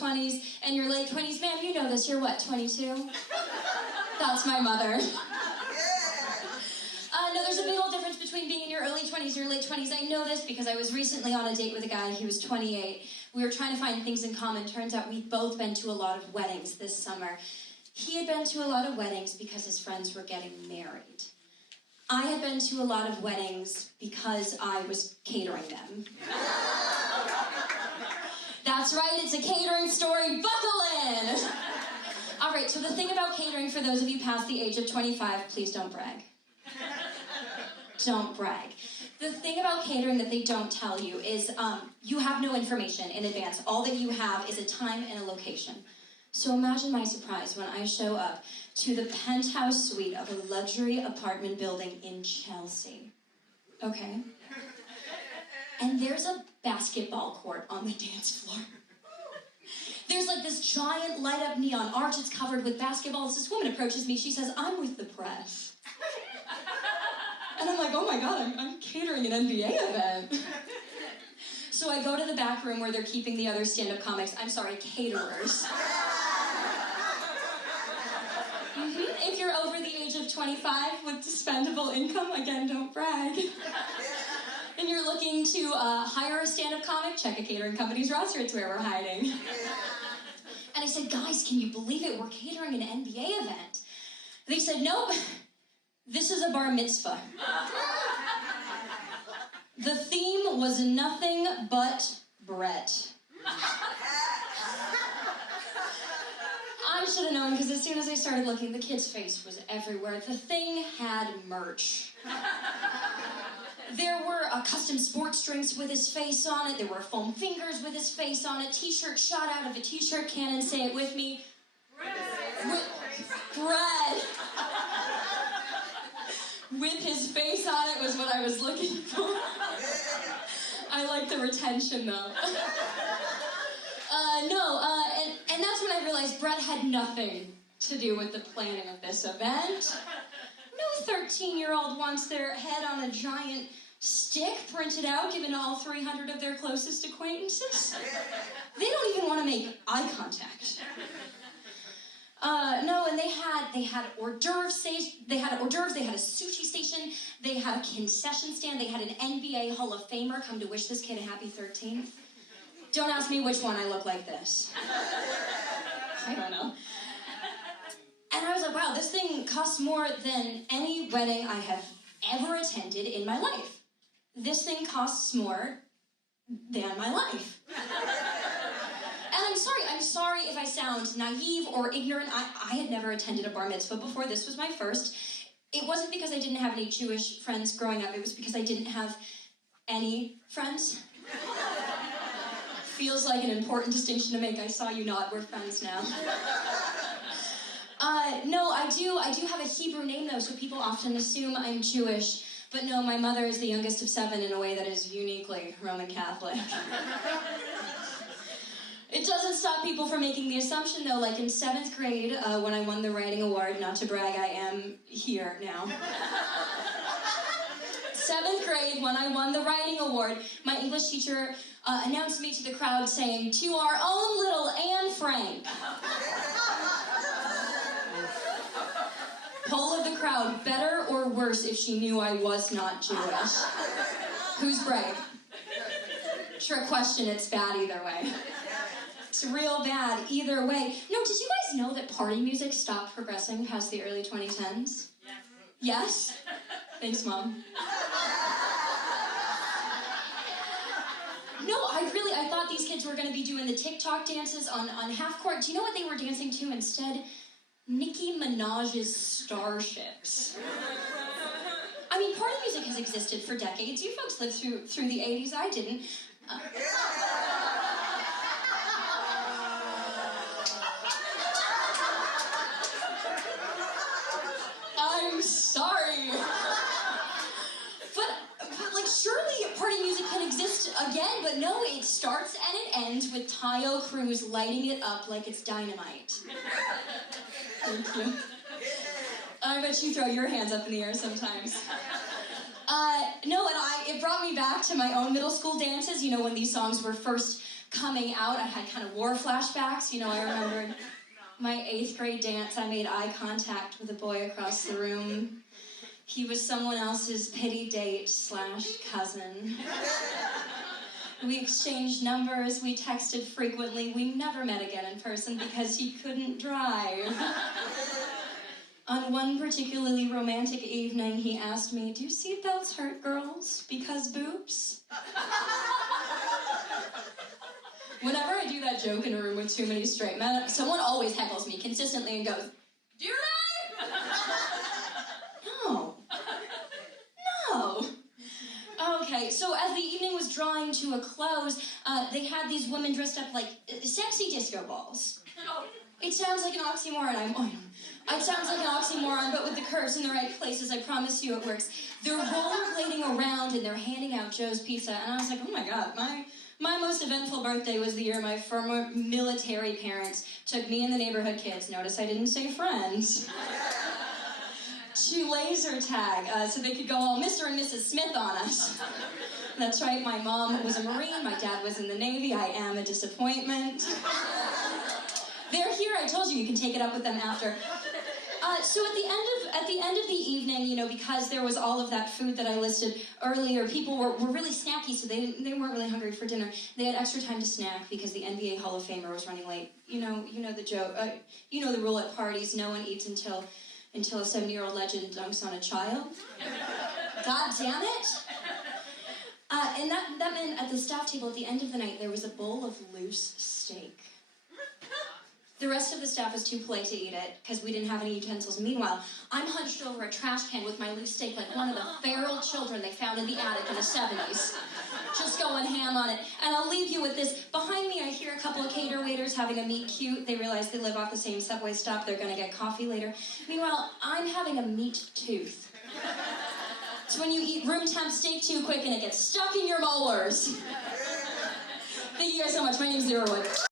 20s and your late 20s. Ma'am, you know this. You're what, 22? That's my mother. No, there's a big old difference between being in your early 20s and your late 20s. I know this because I was recently on a date with a guy. He was 28. We were trying to find things in common. Turns out we'd both been to a lot of weddings this summer. He had been to a lot of weddings because his friends were getting married. I had been to a lot of weddings because I was catering them. That's right, it's a catering story. Buckle in! All right, so the thing about catering, for those of you past the age of 25, please don't brag. Don't brag. The thing about catering that they don't tell you is you have no information in advance. All that you have is a time and a location. So imagine my surprise when I show up to the penthouse suite of a luxury apartment building in Chelsea. Okay? And there's a basketball court on the dance floor. There's like this giant light-up neon arch. It's covered with basketballs. This woman approaches me. She says, "I'm with the press." And I'm like, oh my God, I'm catering an NBA event. So I go to the back room where they're keeping the other stand-up comics. I'm sorry, caterers. If you're over the age of 25 with dispendable income, again, don't brag. And you're looking to hire a stand-up comic, check a catering company's roster. It's where we're hiding. And I said, guys, can you believe it? We're catering an NBA event. They said, nope, this is a bar mitzvah. The theme was nothing but Brett. I should have known, because as soon as I started looking, the kid's face was everywhere. The thing had merch. There were custom sports drinks with his face on it. There were foam fingers with his face on it. T-shirt shot out of a t-shirt cannon. Say it with me. Bread. With his face on it was what I was looking for. I like the retention, though. And that's when I realized Brett had nothing to do with the planning of this event. No 13-year-old wants their head on a giant stick printed out, given to all 300 of their closest acquaintances. They don't even want to make eye contact. No, and they had hors d'oeuvres. They had hors d'oeuvres. They had a sushi station. They had a concession stand. They had an NBA Hall of Famer come to wish this kid a happy 13th. Don't ask me which one I look like this. I don't know. And I was like, wow, this thing costs more than any wedding I have ever attended in my life. This thing costs more than my life. And I'm sorry if I sound naive or ignorant. I had never attended a bar mitzvah before. This was my first. It wasn't because I didn't have any Jewish friends growing up. It was because I didn't have any friends. Feels like an important distinction to make. I saw you nod. We're friends now. No, I do have a Hebrew name, though, so people often assume I'm Jewish. But no, my mother is the youngest of 7 in a way that is uniquely Roman Catholic. It doesn't stop people from making the assumption, though, like in 7th grade, when I won the writing award, not to brag, I am here now. 7th grade, when I won the writing award, my English teacher announced me to the crowd saying, "To our own little Anne Frank." Poll of the crowd, better or worse if she knew I was not Jewish? Who's brave? Trick question, it's bad either way. It's real bad either way. No, did you guys know that party music stopped progressing past the early 2010s? Yes. Yes? Thanks, Mom. No, I thought these kids were going to be doing the TikTok dances on half court. Do you know what they were dancing to instead? Nicki Minaj's Starships. I mean, party music has existed for decades. You folks lived through the 80s. I didn't. I'm sorry. But like, surely party music can exist again, but no, it starts and it ends with Tayo Cruz lighting it up like it's dynamite. Thank you. I bet you throw your hands up in the air sometimes. No, and it brought me back to my own middle school dances, you know, when these songs were first coming out, I had kind of war flashbacks. You know, I remembered my 8th grade dance. I made eye contact with a boy across the room. He was someone else's pity date / cousin. We exchanged numbers, we texted frequently. We never met again in person because he couldn't drive. On one particularly romantic evening, he asked me, "Do seatbelts hurt girls? Because boobs?" Whenever I do that joke in a room with too many straight men, someone always heckles me consistently and goes, "Do they?" No. No. Okay, so as the evening was drawing to a close, they had these women dressed up like sexy disco balls. It sounds like an oxymoron. It sounds like an oxymoron, but with the curves in the right places, I promise you it works. They're rollerblading around and they're handing out Joe's Pizza, and I was like, oh my god, my most eventful birthday was the year my former military parents took me and the neighborhood kids, notice I didn't say friends, to laser tag, so they could go all Mr. and Mrs. Smith on us. That's right, my mom was a Marine, my dad was in the Navy, I am a disappointment. They're here, I told you, you can take it up with them after. So at the end of the evening, you know, because there was all of that food that I listed earlier, people were really snacky, so they weren't really hungry for dinner. They had extra time to snack because the NBA Hall of Famer was running late. You know the joke. You know the rule at parties: no one eats until a 70-year-old legend dunks on a child. God damn it! And that meant at the staff table at the end of the night there was a bowl of loose steak. The rest of the staff was too polite to eat it because we didn't have any utensils. Meanwhile, I'm hunched over a trash can with my loose steak like one of the feral children they found in the attic in the 70s. Just going ham on it. And I'll leave you with this. Behind me, I hear a couple of cater waiters having a meet cute. They realize they live off the same subway stop. They're going to get coffee later. Meanwhile, I'm having a meat tooth. It's when you eat room temp steak too quick and it gets stuck in your molars. Thank you guys so much. My name's Leorah.